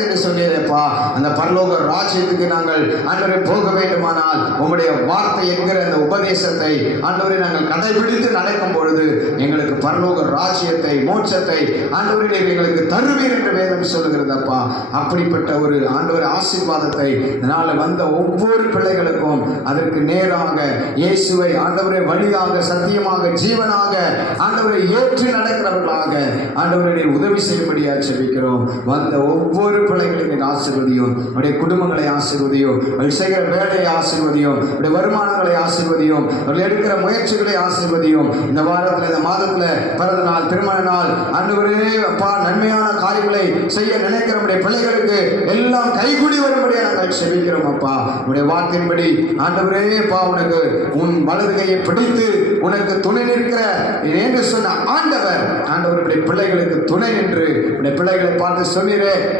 என்று சொல்லியதப்பா, அந்த பரலோக ராஜ்யத்துக்கு நாங்கள் ஆண்டவரை போக வேண்டுமானால் உம்முடைய வார்த்தை என்கிற அந்த உபதேசத்தை ஆண்டவரை நாங்கள் கடைபிடித்து நடக்கும் பொழுது எங்களுக்கு பரலோக ராஜ்யத்தை மோட்சத்தை ஆண்டவரை நீர் எங்களுக்கு தருவீர் என்று வேதம் சொல்லுகிறதப்பா. அப்படிப்பட்ட ஒரு ஆண்டவர் ஆசீர்வாதத்தை இதனால வந்த ஒவ்வொரு பிள்ளைகளுக்கும் அதற்கு நேராக இயேசுவை ஆண்டவரை வழியாக சத்தியமாக ஜீவனாக ஆண்டவரை ஏற்று நடக்கிறவர்களாக ஆண்டவரை நீர் உதவி செய்யும்படியா ஜெபிக்கிறோம். வந்த ஒவ்வொரு பிள்ளைகளையும் ஆசீர்வதியும், அவருடைய குடும்பங்களை ஆசீர்வதியும், அவர்கள் செய்கிற வேலையை ஆசீர்வதியும், அவருடைய வருமானங்களை ஆசீர்வதியும், அவர்கள் எடுக்கிற முயற்சிகளை ஆசீர்வதியும். இந்த வாரத்தில் இந்த மாதத்தில் பிறந்த நாள் திருமண நாள் ஆண்டவரே அப்பா நன்மையான காரியங்களை செய்ய நினைக்கிற நம்முடைய பிள்ளைகளுக்கு எல்லாம் கைகூடி வரும்படியாக நாங்கள் செபிக்கிறோம் அப்பா. உடைய வார்த்தையின்படி ஆண்டவரே அப்பா உனக்கு உன் வலது கையை பிடித்து உனக்கு துணை நிற்கிற என்று சொன்ன ஆண்டவர் ஆண்டவருடைய பிள்ளைகளுக்கு துணை நின்று பிள்ளைகளை பார்த்து சொன்னீரே